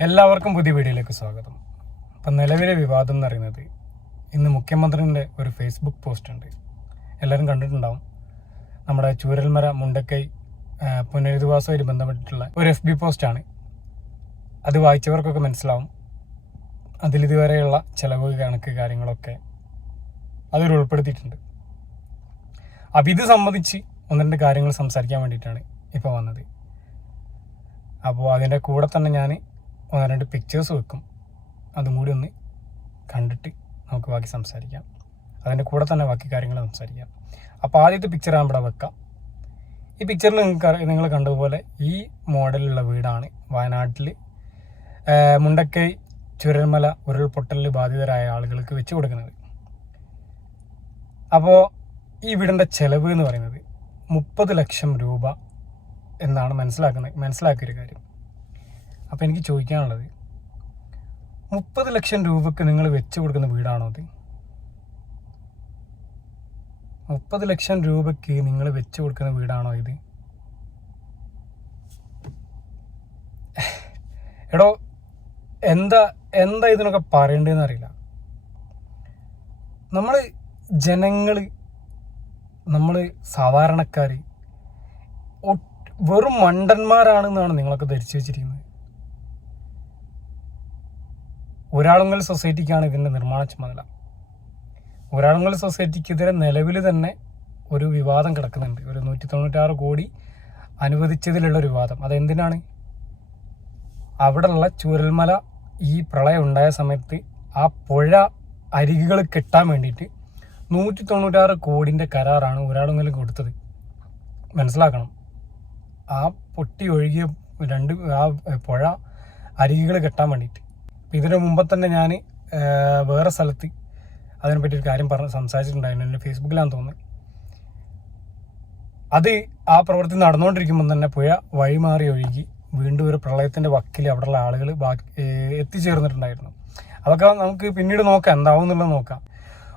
എല്ലാവർക്കും പുതിയ വീഡിയോയിലേക്ക് സ്വാഗതം. ഇപ്പം നിലവിലെ വിവാദം എന്ന് പറയുന്നത് ഇന്ന് മുഖ്യമന്ത്രിന്റെ ഒരു ഫേസ്ബുക്ക് പോസ്റ്റ് ഉണ്ട്. എല്ലാവരും കണ്ടിട്ടുണ്ടാവും. നമ്മുടെ ചൂരൽമര മുണ്ടക്കൈ പുനരധിവാസവുമായി ബന്ധപ്പെട്ടിട്ടുള്ള ഒരു എഫ് ബി പോസ്റ്റാണ് അത് വായിച്ചവർക്കൊക്കെ മനസ്സിലാവും. അതിലിതുവരെയുള്ള ചെലവ് കണക്ക് കാര്യങ്ങളൊക്കെ അതിൽ ഉൾപ്പെടുത്തിയിട്ടുണ്ട്. അപ്പം ഇത് സംബന്ധിച്ച് ഒന്ന് രണ്ട് കാര്യങ്ങൾ സംസാരിക്കാൻ വേണ്ടിയിട്ടാണ് ഇപ്പോൾ വന്നത്. അപ്പോൾ അതിന്റെ കൂടെ തന്നെ ഞാൻ ഒന്ന് രണ്ട് പിക്ചേഴ്സ് വെക്കും. അതും കൂടി ഒന്ന് കണ്ടിട്ട് നമുക്ക് ബാക്കി സംസാരിക്കാം. അതിന്റെ കൂടെ തന്നെ ബാക്കി കാര്യങ്ങൾ സംസാരിക്കാം. അപ്പോൾ ആദ്യത്തെ പിക്ചർ ഞാൻ ഇവിടെ വെക്കാം. ഈ പിക്ചറിൽ നിങ്ങൾക്ക് നിങ്ങൾ കണ്ടതുപോലെ ഈ മോഡലുള്ള വീടാണ്. വയനാട്ടിൽ മുണ്ടക്കൈ ചുരൽമല ഉരുൾപൊട്ടലിൽ ബാധിതരായ ആളുകൾക്ക് വെച്ച് കൊടുക്കുന്നത്. അപ്പോൾ ഈ വീടിന്റെ ചെലവ് എന്ന് പറയുന്നത് മുപ്പത് ലക്ഷം രൂപ എന്നാണ് മനസ്സിലാക്കുന്നത്. മനസ്സിലാക്കിയൊരു കാര്യം. അപ്പോൾ എനിക്ക് ചോദിക്കാനുള്ളത് മുപ്പത് ലക്ഷം രൂപക്ക് നിങ്ങൾ വെച്ച് കൊടുക്കുന്ന വീടാണോ അത്? മുപ്പത് ലക്ഷം രൂപയ്ക്ക് നിങ്ങൾ വെച്ച് കൊടുക്കുന്ന വീടാണോ ഇത്? എടോ എന്താ എന്താ ഇതിനൊക്കെ പറയേണ്ടതെന്ന് അറിയില്ല. നമ്മൾ ജനങ്ങൾ നമ്മൾ സാധാരണക്കാർ വെറും മണ്ടന്മാരാണെന്നാണ് നിങ്ങളൊക്കെ ധരിച്ചു വെച്ചിരിക്കുന്നത്. ഒരാളുങ്കൽ സൊസൈറ്റിക്കാണ് ഇതിന്റെ നിർമ്മാണ ചുമതല. ഒരാളുങ്കൽ സൊസൈറ്റിക്കെതിരെ നിലവിൽ തന്നെ ഒരു വിവാദം കിടക്കുന്നുണ്ട്. ഒരു നൂറ്റി തൊണ്ണൂറ്റാറ് കോടി അനുവദിച്ചതിലുള്ള ഒരു വിവാദം. അതെന്തിനാണ്? അവിടെയുള്ള ചുരൽമല ഈ പ്രളയം ഉണ്ടായ സമയത്ത് ആ പുഴ അരികുകൾ കെട്ടാൻ വേണ്ടിയിട്ട് നൂറ്റി തൊണ്ണൂറ്റാറ് കോടിന്റെ കരാറാണ് ഒരാളെങ്കിലും കൊടുത്തത്. മനസ്സിലാക്കണം. ആ പൊട്ടി ഒഴുകിയ രണ്ട് ആ പുഴ അരികുകൾ കെട്ടാൻ വേണ്ടിയിട്ട്. അപ്പം ഇതിനു മുമ്പ് തന്നെ ഞാൻ വേറെ സ്ഥലത്ത് അതിനെപ്പറ്റി ഒരു കാര്യം പറഞ്ഞ് സംസാരിച്ചിട്ടുണ്ടായിരുന്നു. എന്റെ ഫേസ്ബുക്കിലാന്ന് തോന്നുന്നു. അത് ആ പ്രവൃത്തി നടന്നുകൊണ്ടിരിക്കുമ്പോൾ തന്നെ പുഴ വഴിമാറി ഒഴുകി വീണ്ടും ഒരു പ്രളയത്തിന്റെ വക്കിൽ അവിടെയുള്ള ആളുകൾ ബാക്കി എത്തിച്ചേർന്നിട്ടുണ്ടായിരുന്നു. അതൊക്കെ നമുക്ക് പിന്നീട് നോക്കാം. എന്താവും എന്നുള്ളത് നോക്കാം.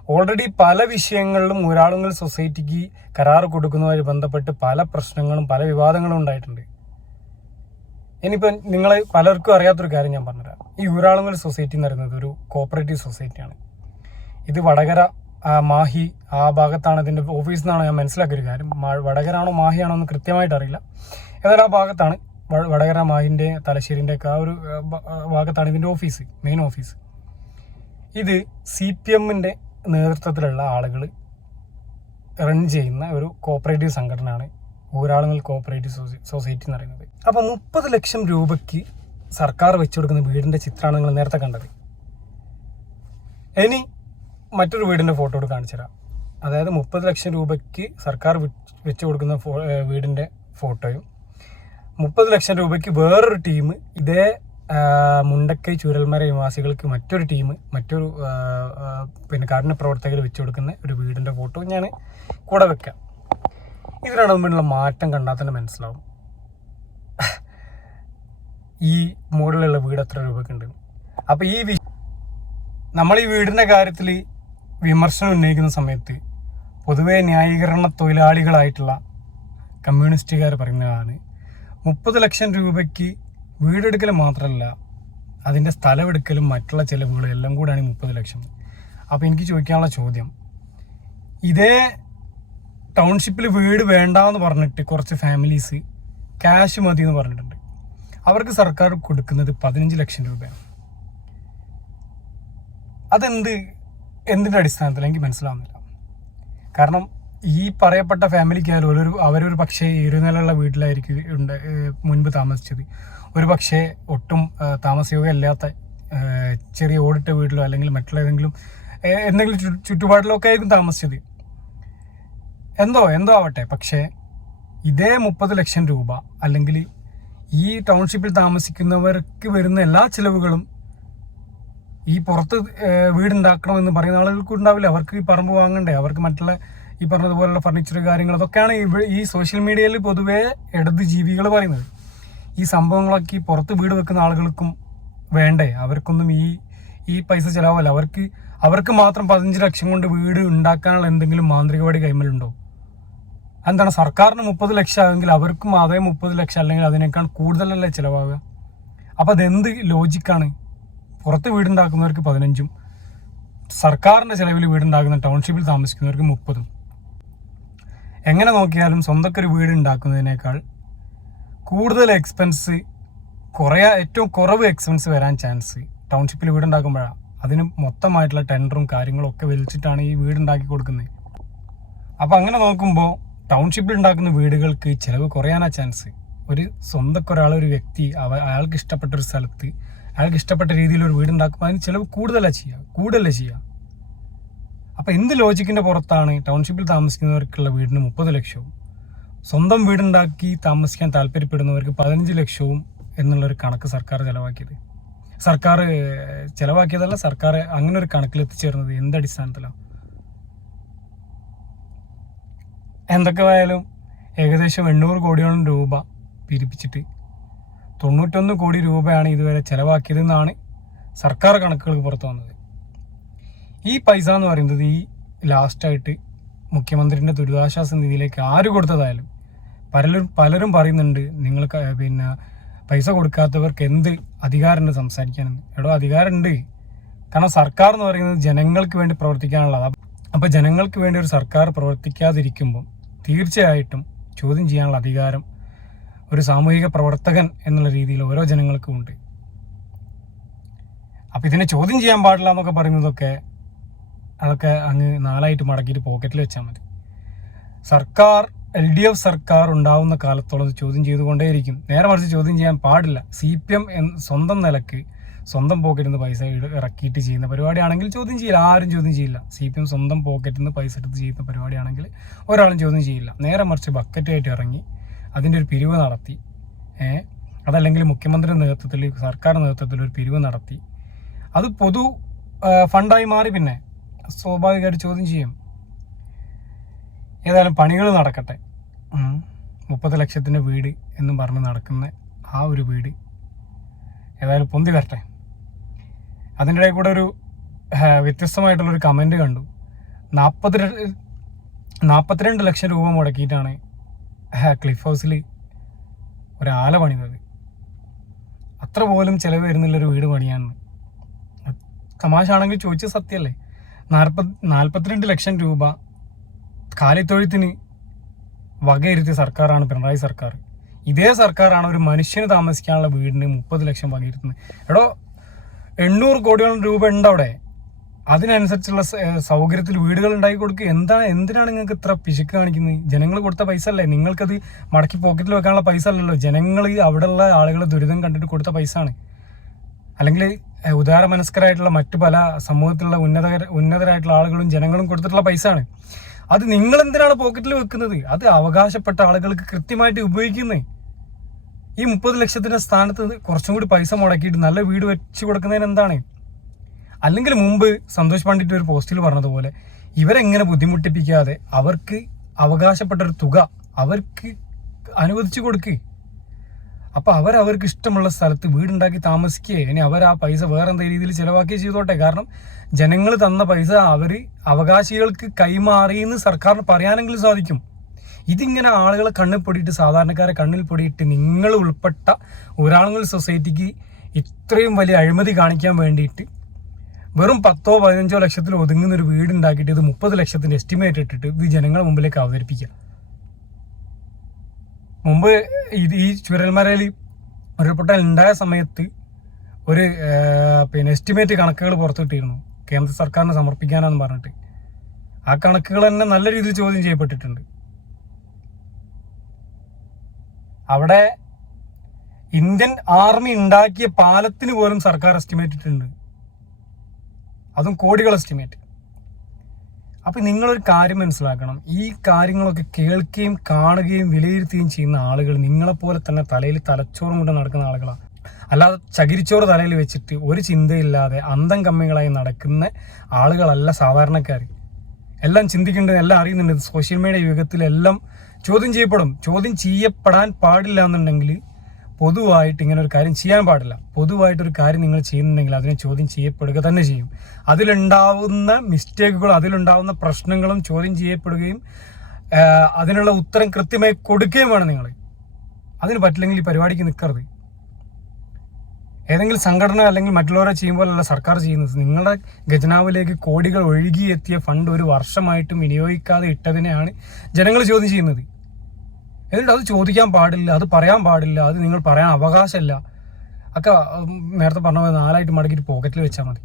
ഓൾറെഡി പല വിഷയങ്ങളിലും ഒരാളുങ്ങൾ സൊസൈറ്റിക്ക് കരാർ കൊടുക്കുന്നതുമായി ബന്ധപ്പെട്ട് പല പ്രശ്നങ്ങളും പല വിവാദങ്ങളും ഉണ്ടായിട്ടുണ്ട്. ഇനിയിപ്പോൾ നിങ്ങൾ പലർക്കും അറിയാത്തൊരു കാര്യം ഞാൻ പറഞ്ഞുതരാം. ഈ ഊരാളുങ്കൽ സൊസൈറ്റി എന്ന് പറയുന്നത് ഒരു കോപ്പറേറ്റീവ് സൊസൈറ്റിയാണ്. ഇത് വടകര മാഹി ആ ഭാഗത്താണ് ഇതിന്റെ ഓഫീസ് എന്നാണ് ഞാൻ മനസ്സിലാക്കിയ ഒരു കാര്യം വടകരാണോ മാഹിയാണോ എന്ന് കൃത്യമായിട്ട് അറിയില്ല. ഏതായാലും ആ ഭാഗത്താണ് വടകര മാഹിന്റെ തലശ്ശേരിന്റെ ഒക്കെ ആ ഒരു ഭാഗത്താണ് ഇതിന്റെ ഓഫീസ് മെയിൻ ഓഫീസ് ഇത് സി പി എമ്മിന്റെ നേതൃത്വത്തിലുള്ള ആളുകൾ റൺ ചെയ്യുന്ന ഒരു കോപ്പറേറ്റീവ് സംഘടനയാണ് ഊരാളുങ്ങൾ കോപ്പറേറ്റീവ് സൊസൈ- സൊസൈറ്റി എന്ന് പറയുന്നത്. അപ്പോൾ മുപ്പത് ലക്ഷം രൂപയ്ക്ക് സർക്കാർ വെച്ചു കൊടുക്കുന്ന വീടിന്റെ ചിത്രമാണ് നിങ്ങൾ നേരത്തെ കണ്ടത്. ഇനി മറ്റൊരു വീടിന്റെ ഫോട്ടോ കൂടി കാണിച്ചു അതായത് മുപ്പത് ലക്ഷം രൂപയ്ക്ക് സർക്കാർ വെച്ച് കൊടുക്കുന്ന വീടിന്റെ ഫോട്ടോയും മുപ്പത് ലക്ഷം രൂപയ്ക്ക് വേറൊരു ടീം ഇതേ മുണ്ടക്കൈ ചുരൽമര നിവാസികൾക്ക് മറ്റൊരു ടീം മറ്റൊരു പിന്നെ കാരുണ്യ പ്രവർത്തകർ വെച്ചു കൊടുക്കുന്ന ഒരു വീടിന്റെ ഫോട്ടോ ഞാൻ കൂടെ വെക്കാം. ഇതിനാണ് തമ്മിലുള്ള മാറ്റം കണ്ടാൽ തന്നെ മനസ്സിലാവും. ഈ മുകളിലുള്ള വീട് എത്ര രൂപയ്ക്കുണ്ട് അപ്പോൾ ഈ നമ്മൾ ഈ വീടിന്റെ കാര്യത്തിൽ വിമർശനം ഉന്നയിക്കുന്ന സമയത്ത് പൊതുവെ ന്യായീകരണ തൊഴിലാളികളായിട്ടുള്ള കമ്മ്യൂണിസ്റ്റുകാർ പറയുന്നതാണ് മുപ്പത് ലക്ഷം രൂപയ്ക്ക് വീടെടുക്കൽ മാത്രമല്ല അതിന്റെ സ്ഥലമെടുക്കലും മറ്റുള്ള ചിലവുകളും എല്ലാം കൂടെയാണ് ഈ മുപ്പത് ലക്ഷം. അപ്പോൾ എനിക്ക് ചോദിക്കാനുള്ള ചോദ്യം ഇതേ ടൗൺഷിപ്പിൽ വീട് വേണ്ട എന്ന് പറഞ്ഞിട്ട് കുറച്ച് ഫാമിലീസ് ക്യാഷ് മതി എന്ന് പറഞ്ഞിട്ടുണ്ട്. അവർക്ക് സർക്കാർ കൊടുക്കുന്നത് പതിനഞ്ച് ലക്ഷം രൂപയാണ്. അതെന്ത് എന്തിന്റെ അടിസ്ഥാനത്തിൽ എനിക്ക് മനസ്സിലാവുന്നില്ല. കാരണം ഈ പറയപ്പെട്ട ഫാമിലിക്കായാലും ഒരു അവരൊരു പക്ഷേ ഇരുനിലുള്ള വീട്ടിലായിരിക്കും ഉണ്ട് മുൻപ് താമസിച്ചത്. ഒരു പക്ഷേ ഒട്ടും താമസയോഗ്യമല്ലാത്ത ചെറിയ ഓടിട്ട വീട്ടിലോ അല്ലെങ്കിൽ മറ്റുള്ള ഏതെങ്കിലും എന്തെങ്കിലും ചുറ്റുപാടിലോ ഒക്കെ ആയിരിക്കും താമസിച്ചത്. എന്തോ എന്തോ ആവട്ടെ. പക്ഷേ ഇതേ മുപ്പത് ലക്ഷം രൂപ അല്ലെങ്കിൽ ഈ ടൗൺഷിപ്പിൽ താമസിക്കുന്നവർക്ക് വരുന്ന എല്ലാ ചിലവുകളും ഈ പുറത്ത് വീടുണ്ടാക്കണം എന്ന് പറയുന്ന ആളുകൾക്ക് ഉണ്ടാവില്ല അവർക്ക് ഈ പറമ്പ് വാങ്ങണ്ടേ? അവർക്ക് മറ്റുള്ള ഈ പറഞ്ഞതുപോലുള്ള ഫർണിച്ചർ കാര്യങ്ങൾ അതൊക്കെയാണ് ഈ സോഷ്യൽ മീഡിയയിൽ പൊതുവേ ഇടത് ജീവികൾ പറയുന്നത്. ഈ സംഭവങ്ങളൊക്കെ ഈ പുറത്ത് വീട് വെക്കുന്ന ആളുകൾക്കും വേണ്ടേ? അവർക്കൊന്നും ഈ ഈ പൈസ ചിലവല്ല. അവർക്ക് അവർക്ക് മാത്രം പതിനഞ്ച് ലക്ഷം കൊണ്ട് വീട് ഉണ്ടാക്കാനുള്ള എന്തെങ്കിലും മാന്ത്രികവാടി കൈമലുണ്ടോ? എന്താണ് സർക്കാരിന് മുപ്പത് ലക്ഷം ആവുമെങ്കിൽ അവർക്കും അതേ മുപ്പത് ലക്ഷം അല്ലെങ്കിൽ അതിനേക്കാൾ കൂടുതലല്ലേ ചിലവാകുക? അപ്പം അതെന്ത് ലോജിക്കാണ് പുറത്ത് വീടുണ്ടാക്കുന്നവർക്ക് പതിനഞ്ചും സർക്കാരിന്റെ ചിലവിൽ വീടുണ്ടാക്കുന്ന ടൗൺഷിപ്പിൽ താമസിക്കുന്നവർക്ക് മുപ്പതും. എങ്ങനെ നോക്കിയാലും സ്വന്തമൊക്കെ ഒരു വീട് ഉണ്ടാക്കുന്നതിനേക്കാൾ കൂടുതൽ എക്സ്പെൻസ് കുറേ ഏറ്റവും കുറവ് എക്സ്പെൻസ് വരാൻ ചാൻസ് ടൗൺഷിപ്പിൽ വീടുണ്ടാക്കുമ്പോഴാണ് അതിന് മൊത്തമായിട്ടുള്ള ടെൻഡറും കാര്യങ്ങളും ഒക്കെ വലിച്ചിട്ടാണ് ഈ വീടുണ്ടാക്കി കൊടുക്കുന്നത്. അപ്പോൾ അങ്ങനെ നോക്കുമ്പോൾ ടൗൺഷിപ്പിൽ ഉണ്ടാക്കുന്ന വീടുകൾക്ക് ചിലവ് കുറയാനാ ചാൻസ് ഒരു സ്വന്തമൊക്കെ ഒരാൾ ഒരു വ്യക്തി അവ അയാൾക്ക് ഇഷ്ടപ്പെട്ട ഒരു സ്ഥലത്ത് അയാൾക്ക് ഇഷ്ടപ്പെട്ട രീതിയിൽ ഒരു വീട് ഉണ്ടാക്കുമ്പോൾ അതിന് ചിലവ് കൂടുതലാണ് ചെയ്യുക കൂടുതലല്ലേ ചെയ്യുക അപ്പോൾ എന്ത് ലോജിക്കിന്റെ പുറത്താണ് ടൗൺഷിപ്പിൽ താമസിക്കുന്നവർക്കുള്ള വീടിന് മുപ്പത് ലക്ഷവും? സ്വന്തം വീടുണ്ടാക്കി താമസിക്കാൻ താല്പര്യപ്പെടുന്നവർക്ക് പതിനഞ്ച് ലക്ഷവും എന്നുള്ളൊരു കണക്ക് സർക്കാർ ചിലവാക്കിയത്. സർക്കാർ ചിലവാക്കിയതല്ല സർക്കാർ അങ്ങനെ ഒരു കണക്കിൽ എത്തിച്ചേർന്നത് എന്ത് അടിസ്ഥാനത്തിലാണ് എന്തൊക്കെ ആയാലും ഏകദേശം എണ്ണൂറ് കോടിയോളം രൂപ പിരിപ്പിച്ചിട്ട് തൊണ്ണൂറ്റൊന്ന് കോടി രൂപയാണ് ഇതുവരെ ചിലവാക്കിയതെന്നാണ് സർക്കാർ കണക്കുകൾ പുറത്തു വന്നത്. ഈ പൈസ എന്ന് പറയുന്നത് ഈ ലാസ്റ്റായിട്ട് മുഖ്യമന്ത്രിന്റെ ദുരിതാശ്വാസ നിധിയിലേക്ക് ആര് കൊടുത്തതായാലും പലരും പലരും പറയുന്നുണ്ട് നിങ്ങൾ പിന്നെ പൈസ കൊടുക്കാത്തവർക്ക് എന്ത് അധികാരമുണ്ട് സംസാരിക്കാനെന്ന് എടോ അധികാരമുണ്ട്. കാരണം സർക്കാർ എന്ന് പറയുന്നത് ജനങ്ങൾക്ക് വേണ്ടി പ്രവർത്തിക്കാനുള്ളതാണ് അപ്പോൾ ജനങ്ങൾക്ക് വേണ്ടി ഒരു സർക്കാർ പ്രവർത്തിക്കാതിരിക്കുമ്പോൾ തീർച്ചയായിട്ടും ചോദ്യം ചെയ്യാനുള്ള അധികാരം ഒരു സാമൂഹിക പ്രവർത്തകൻ എന്നുള്ള രീതിയിൽ ഓരോ ജനങ്ങൾക്കും ഉണ്ട്. അപ്പം ഇതിനെ ചോദ്യം ചെയ്യാൻ പാടില്ല എന്നൊക്കെ പറയുന്നതൊക്കെ അതൊക്കെ അങ്ങ് നാലായിട്ട് മടക്കിയിട്ട് പോക്കറ്റിൽ വെച്ചാൽ മതി. സർക്കാർ എൽ ഡി എഫ് സർക്കാർ ഉണ്ടാവുന്ന കാലത്തോളം ചോദ്യം ചെയ്തുകൊണ്ടേയിരിക്കും. നേരെ മറിച്ച് ചോദ്യം ചെയ്യാൻ പാടില്ല. സി പി എം സ്വന്തം നിലയ്ക്ക് സ്വന്തം പോക്കറ്റിൽ നിന്ന് പൈസ ഇറക്കിയിട്ട് ചെയ്യുന്ന പരിപാടിയാണെങ്കിൽ ചോദ്യം ചെയ്യില്ല. ആരും ചോദ്യം ചെയ്യില്ല. സി പി എം സ്വന്തം പോക്കറ്റിൽ നിന്ന് പൈസ എടുത്ത് ചെയ്യുന്ന പരിപാടിയാണെങ്കിൽ ഒരാളും ചോദ്യം ചെയ്യില്ല. നേരെ മറിച്ച് ബക്കറ്റായിട്ട് ഇറങ്ങി അതിന്റെ ഒരു പിരിവ് നടത്തി. അതല്ലെങ്കിൽ മുഖ്യമന്ത്രി നേതൃത്വത്തിൽ സർക്കാർ നേതൃത്വത്തിൽ ഒരു പിരിവ് നടത്തി. അത് പൊതു ഫണ്ടായി മാറി പിന്നെ. സ്വാഭാവികമായിട്ട് ചോദ്യം ചെയ്യും. ഏതായാലും പണികൾ നടക്കട്ടെ. മുപ്പത് ലക്ഷത്തിന്റെ വീട് എന്നും പറഞ്ഞ് നടക്കുന്ന ആ ഒരു വീട് ഏതായാലും പൊന്തി വരട്ടെ. അതിന്റെ ഇടയിൽ കൂടെ ഒരു വ്യത്യസ്തമായിട്ടുള്ളൊരു കമന്റ് കണ്ടു. നാൽപ്പത്തി നാൽപ്പത്തിരണ്ട് ലക്ഷം രൂപ മുടക്കിയിട്ടാണ് ക്ലിഫ് ഹൗസിൽ ഒരാല പണിതത്. അത്ര പോലും ചിലവ് വരുന്നില്ലൊരു വീട് പണിയാന്ന് തമാശ ആണെങ്കിൽ ചോദിച്ച സത്യമല്ലേ? നാൽപ്പത് നാൽപ്പത്തിരണ്ട് ലക്ഷം രൂപ കാലിത്തൊഴുത്തിന് വകയിരുത്തിയ സർക്കാരാണ് പിണറായി സർക്കാർ. ഇതേ സർക്കാരാണ് ഒരു മനുഷ്യന് താമസിക്കാനുള്ള വീടിന് മുപ്പത് ലക്ഷം വകയിരുത്തുന്നത്. എടോ എണ്ണൂറ് കോടിയോളം രൂപ ഉണ്ട് അവിടെ അതിനനുസരിച്ചുള്ള സൗകര്യത്തിൽ വീടുകൾ ഉണ്ടാക്കി കൊടുക്കുക. എന്താണ് എന്തിനാണ് നിങ്ങൾക്ക് ഇത്ര പിശുക്ക് കാണിക്കുന്നത്? ജനങ്ങൾ കൊടുത്ത പൈസ അല്ലേ നിങ്ങൾക്കത് മടക്കി പോക്കറ്റിൽ വെക്കാനുള്ള പൈസ അല്ലല്ലോ ജനങ്ങൾ അവിടെയുള്ള ആളുകളെ ദുരിതം കണ്ടിട്ട് കൊടുത്ത പൈസ ആണ് അല്ലെങ്കിൽ ഉദാര മനസ്കരായിട്ടുള്ള മറ്റു പല സമൂഹത്തിലുള്ള ഉന്നത ഉന്നതരായിട്ടുള്ള ആളുകളും ജനങ്ങളും കൊടുത്തിട്ടുള്ള പൈസ ആണ് അത് നിങ്ങൾ എന്തിനാണ് പോക്കറ്റിൽ വെക്കുന്നത്? അത് അവകാശപ്പെട്ട ആളുകൾക്ക് കൃത്യമായിട്ട് ഉപയോഗിക്കുന്നത്. ഈ മുപ്പത് ലക്ഷത്തിന്റെ സ്ഥാനത്ത് കുറച്ചും കൂടി പൈസ മുടക്കിയിട്ട് നല്ല വീട് വെച്ച് കൊടുക്കുന്നതിന് എന്താണ്? അല്ലെങ്കിൽ മുമ്പ് സന്തോഷ് പണ്ഡിറ്റ് ഒരു പോസ്റ്റിൽ പറഞ്ഞതുപോലെ ഇവരെങ്ങനെ ബുദ്ധിമുട്ടിപ്പിക്കാതെ അവർക്ക് അവകാശപ്പെട്ട ഒരു തുക അവർക്ക് അനുവദിച്ചു കൊടുക്ക്. അപ്പൊ അവർ അവർക്ക് ഇഷ്ടമുള്ള സ്ഥലത്ത് വീടുണ്ടാക്കി താമസിക്കുകയെ ഇനി അവർ ആ പൈസ വേറെ എന്തെങ്കിലും രീതിയിൽ ചിലവാക്കുകയും ചെയ്തോട്ടെ. കാരണം ജനങ്ങൾ തന്ന പൈസ അവർ അവകാശികൾക്ക് കൈമാറിയെന്ന് സർക്കാരിന് പറയാനെങ്കിലും സാധിക്കും. ഇതിങ്ങനെ ആളുകളെ കണ്ണിൽ പൊടിയിട്ട് സാധാരണക്കാരെ കണ്ണിൽ പൊടിയിട്ട് നിങ്ങൾ ഉൾപ്പെട്ട ഒരാളുകൾ സൊസൈറ്റിക്ക് ഇത്രയും വലിയ അഴിമതി കാണിക്കാൻ വേണ്ടിയിട്ട് വെറും പത്തോ പതിനഞ്ചോ ലക്ഷത്തിൽ ഒതുങ്ങുന്ന ഒരു വീട് ഉണ്ടാക്കിയിട്ട് ഇത് മുപ്പത് ലക്ഷത്തിന്റെ എസ്റ്റിമേറ്റ് ഇട്ടിട്ട് ഇത് ജനങ്ങളുടെ മുമ്പിലേക്ക് അവതരിപ്പിക്കുക. മുമ്പ് ഇത് ഈ ചുരൽമരയിൽ ഉരുൾപൊട്ടൽ ഉണ്ടായ സമയത്ത് ഒരു പിന്നെ എസ്റ്റിമേറ്റ് കണക്കുകൾ പുറത്തുവിട്ടിരുന്നു. കേന്ദ്ര സർക്കാരിന് സമർപ്പിക്കാനാന്ന് പറഞ്ഞിട്ട്. ആ കണക്കുകൾ തന്നെ നല്ല രീതിയിൽ ചോദ്യം ചെയ്യപ്പെട്ടിട്ടുണ്ട്. അവിടെ ഇന്ത്യൻ ആർമി ഉണ്ടാക്കിയ പാലത്തിന് പോലും സർക്കാർ എസ്റ്റിമേറ്റ് ഇട്ടിട്ടുണ്ട്. അതും കോടികൾ എസ്റ്റിമേറ്റ് അപ്പൊ നിങ്ങളൊരു കാര്യം മനസ്സിലാക്കണം. ഈ കാര്യങ്ങളൊക്കെ കേൾക്കുകയും കാണുകയും വിലയിരുത്തുകയും ചെയ്യുന്ന ആളുകൾ നിങ്ങളെപ്പോലെ തന്നെ തലയിൽ തലച്ചോറും കൊണ്ട് നടക്കുന്ന ആളുകളാണ് അല്ലാതെ ചകിരിച്ചോറ് തലയിൽ വെച്ചിട്ട് ഒരു ചിന്തയില്ലാതെ അന്തം കമ്മികളായി നടക്കുന്ന ആളുകളല്ല സാധാരണക്കാർ എല്ലാം ചിന്തിക്കേണ്ടത് എല്ലാം അറിയുന്നുണ്ട്. സോഷ്യൽ മീഡിയ യുഗത്തിലെല്ലാം ചോദ്യം ചെയ്യപ്പെടും. ചോദ്യം ചെയ്യപ്പെടാൻ പാടില്ല എന്നുണ്ടെങ്കിൽ പൊതുവായിട്ട് ഇങ്ങനെ ഒരു കാര്യം ചെയ്യാൻ പാടില്ല. പൊതുവായിട്ടൊരു കാര്യം നിങ്ങൾ ചെയ്യുന്നുണ്ടെങ്കിൽ അതിനെ ചോദ്യം ചെയ്യപ്പെടുക തന്നെ ചെയ്യും. അതിലുണ്ടാവുന്ന മിസ്റ്റേക്കുകളും അതിലുണ്ടാവുന്ന പ്രശ്നങ്ങളും ചോദ്യം ചെയ്യപ്പെടുകയും അതിനുള്ള ഉത്തരം കൃത്യമായി കൊടുക്കുകയും വേണം നിങ്ങൾ. അതിന് പറ്റില്ലെങ്കിൽ ഈ പരിപാടിക്ക് നിൽക്കരുത് ഏതെങ്കിലും സംഘടന അല്ലെങ്കിൽ മറ്റുള്ളവരെ ചെയ്യുമ്പോഴല്ല സർക്കാർ ചെയ്യുന്നത്. നിങ്ങളുടെ ഖജനാവിലേക്ക് കോടികൾ ഒഴുകിയെത്തിയ ഫണ്ട് ഒരു വർഷമായിട്ടും വിനിയോഗിക്കാതെ ഇട്ടതിനെയാണ് ജനങ്ങൾ ചോദ്യം ചെയ്യുന്നത്. എന്നിട്ട് അത് ചോദിക്കാൻ പാടില്ല അത് പറയാൻ പാടില്ല അത് നിങ്ങൾ പറയാൻ അവകാശമില്ല. ഒക്കെ നേരത്തെ പറഞ്ഞ പോലെ നാലായിട്ട് മടക്കിയിട്ട് പോക്കറ്റിൽ വെച്ചാൽ മതി.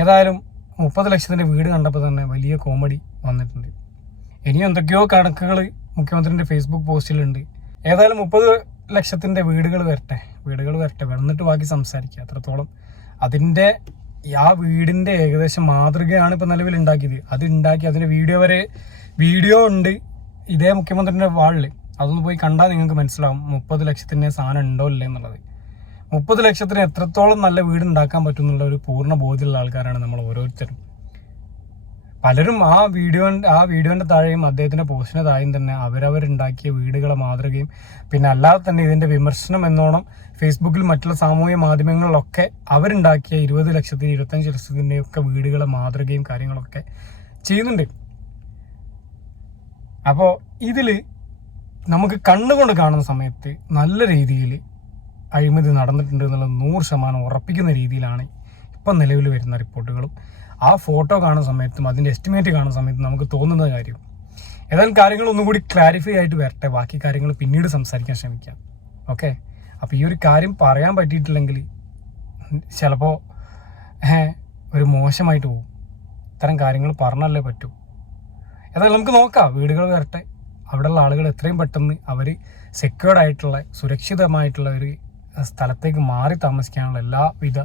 ഏതായാലും മുപ്പത് ലക്ഷത്തിന്റെ വീട് കണ്ടപ്പോൾ തന്നെ വലിയ കോമഡി വന്നിട്ടുണ്ട്. ഇനിയും എന്തൊക്കെയോ കണക്കുകൾ മുഖ്യമന്ത്രിന്റെ ഫേസ്ബുക്ക് പോസ്റ്റിലുണ്ട് ഏതായാലും മുപ്പത് ലക്ഷത്തിന്റെ വീടുകൾ വരട്ടെ വീടുകൾ വരട്ടെ വന്നിട്ട് ബാക്കി സംസാരിക്കുക അത്രത്തോളം. അതിന്റെ ആ വീടിന്റെ ഏകദേശം മാതൃകയാണ് ഇപ്പോൾ നിലവിൽ ഉണ്ടാക്കിയത് അത് ഉണ്ടാക്കി അതിന്റെ വീഡിയോ വരെ വീഡിയോ ഉണ്ട്. ഇതേ മുഖ്യമന്ത്രിന്റെ വാളിൽ അതൊന്ന് പോയി കണ്ടാൽ നിങ്ങൾക്ക് മനസ്സിലാവും മുപ്പത് ലക്ഷത്തിന്റെ സാധനം ഉണ്ടോ ഇല്ലേ എന്നുള്ളത്. മുപ്പത് ലക്ഷത്തിന് എത്രത്തോളം നല്ല വീട് ഉണ്ടാക്കാൻ പറ്റും എന്നുള്ള ഒരു പൂർണ ബോധ്യമുള്ള ആൾക്കാരാണ് നമ്മൾ ഓരോരുത്തരും. പലരും ആ വീഡിയോ ആ വീഡിയോന്റെ താഴെയും അദ്ദേഹത്തിന്റെ പോസ്റ്റിന് താഴെയും തന്നെ അവരവരുണ്ടാക്കിയ വീടുകളെ മാതൃകയും പിന്നെ അല്ലാതെ തന്നെ ഇതിന്റെ വിമർശനം എന്നോണം ഫേസ്ബുക്കിൽ മറ്റുള്ള സാമൂഹ്യ മാധ്യമങ്ങളിലൊക്കെ അവരുണ്ടാക്കിയ ഇരുപത് ലക്ഷത്തിന് ഇരുപത്തഞ്ച് ലക്ഷത്തിന്റെയൊക്കെ വീടുകളെ മാതൃകയും കാര്യങ്ങളൊക്കെ ചെയ്യുന്നുണ്ട്. അപ്പോൾ ഇതിൽ നമുക്ക് കണ്ണുകൊണ്ട് കാണുന്ന സമയത്ത് നല്ല രീതിയിൽ അഴിമതി നടന്നിട്ടുണ്ട് എന്നുള്ള നൂറ് ശതമാനം ഉറപ്പിക്കുന്ന രീതിയിലാണ് ഇപ്പം നിലവിൽ വരുന്ന റിപ്പോർട്ടുകളും. ആ ഫോട്ടോ കാണുന്ന സമയത്തും അതിന്റെ എസ്റ്റിമേറ്റ് കാണുന്ന സമയത്തും നമുക്ക് തോന്നുന്ന കാര്യം ഏതായാലും കാര്യങ്ങൾ ഒന്നും കൂടി ക്ലാരിഫൈ ആയിട്ട് വരട്ടെ. ബാക്കി കാര്യങ്ങൾ പിന്നീട് സംസാരിക്കാൻ ശ്രമിക്കാം. ഓക്കെ? അപ്പോൾ ഈ ഒരു കാര്യം പറയാൻ പറ്റിയിട്ടില്ലെങ്കിൽ ചിലപ്പോൾ ഒരു മോശമായിട്ട് പോകും. ഇത്തരം കാര്യങ്ങൾ പറഞ്ഞല്ലേ പറ്റൂ. ഏതായാലും നമുക്ക് നോക്കാം വീടുകൾ വരട്ടെ. അവിടെയുള്ള ആളുകൾ എത്രയും പെട്ടെന്ന് അവർ സെക്യൂർഡ് ആയിട്ടുള്ള സുരക്ഷിതമായിട്ടുള്ള ഒരു സ്ഥലത്തേക്ക് മാറി താമസിക്കാനുള്ള എല്ലാവിധ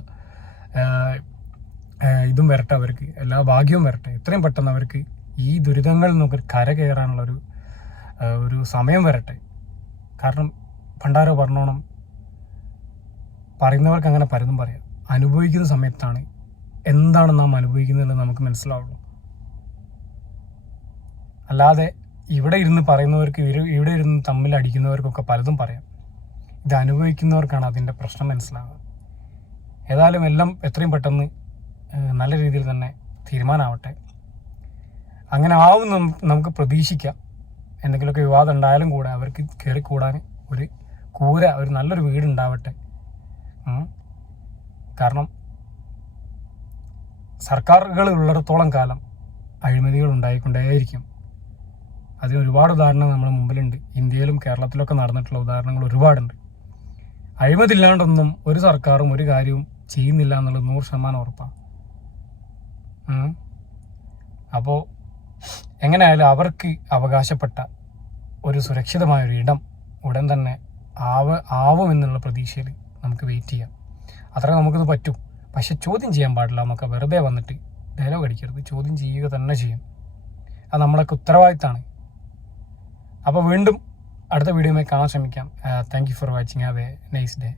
ഇതും വരട്ടെ അവർക്ക് എല്ലാ ഭാഗ്യവും വരട്ടെ. എത്രയും പെട്ടെന്ന് അവർക്ക് ഈ ദുരിതങ്ങളിൽ ഒരു കര കയറാനുള്ള ഒരു ഒരു സമയം വരട്ടെ. കാരണം പണ്ടാരോ പറഞ്ഞോണം പറയുന്നവർക്ക് അങ്ങനെ പലതും പറയാം. അനുഭവിക്കുന്ന സമയത്താണ് എന്താണ് നാം അനുഭവിക്കുന്നതെന്ന് നമുക്ക് മനസ്സിലാവുള്ളൂ. അല്ലാതെ ഇവിടെ ഇരുന്ന് പറയുന്നവർക്ക് ഇവിടെ ഇരുന്ന് തമ്മിൽ അടിക്കുന്നവർക്കൊക്കെ പലതും പറയാം. ഇത് അനുഭവിക്കുന്നവർക്കാണ് അതിന്റെ പ്രശ്നം മനസ്സിലാവുക. ഏതായാലും എല്ലാം എത്രയും പെട്ടെന്ന് നല്ല രീതിയിൽ തന്നെ തീരുമാനമാവട്ടെ. അങ്ങനെ ആവും നമുക്ക് പ്രതീക്ഷിക്കാം. എന്തെങ്കിലുമൊക്കെ വിവാദം ഉണ്ടായാലും കൂടെ അവർക്ക് കയറിക്കൂടാൻ കൂടാൻ ഒരു കൂര ഒരു നല്ലൊരു വീടുണ്ടാവട്ടെ കാരണം സർക്കാരുകൾ ഉള്ളിടത്തോളം കാലം അഴിമതികൾ ഉണ്ടായിക്കൊണ്ടേയിരിക്കും. അതിന് ഒരുപാട് ഉദാഹരണം നമ്മുടെ മുമ്പിലുണ്ട്. ഇന്ത്യയിലും കേരളത്തിലൊക്കെ നടന്നിട്ടുള്ള ഉദാഹരണങ്ങൾ ഒരുപാടുണ്ട്. അഴിമതില്ലാണ്ടൊന്നും ഒരു സർക്കാരും ഒരു കാര്യവും ചെയ്യുന്നില്ല എന്നുള്ളത് നൂറ് ശതമാനം ഉറപ്പാണ്. അപ്പോൾ എങ്ങനെയായാലും അവർക്ക് അവകാശപ്പെട്ട ഒരു സുരക്ഷിതമായ ഒരു ഇടം ഉടൻ തന്നെ ആവ ആവും എന്നുള്ള പ്രതീക്ഷയിൽ നമുക്ക് വെയിറ്റ് ചെയ്യാം. അത്ര നമുക്കിത് പറ്റും. പക്ഷെ ചോദ്യം ചെയ്യാൻ പാടില്ല. നമുക്ക് വെറുതെ വന്നിട്ട് ഡയലോഗ് അടിക്കരുത്. ചോദ്യം ചെയ്യുക തന്നെ ചെയ്യും. അത് നമ്മളൊക്കെ ഉത്തരവാദിത്തമാണ് അപ്പോൾ വീണ്ടും അടുത്ത വീഡിയോയുമായി കാണാൻ ശ്രമിക്കാം. Thank you for watching have a nice day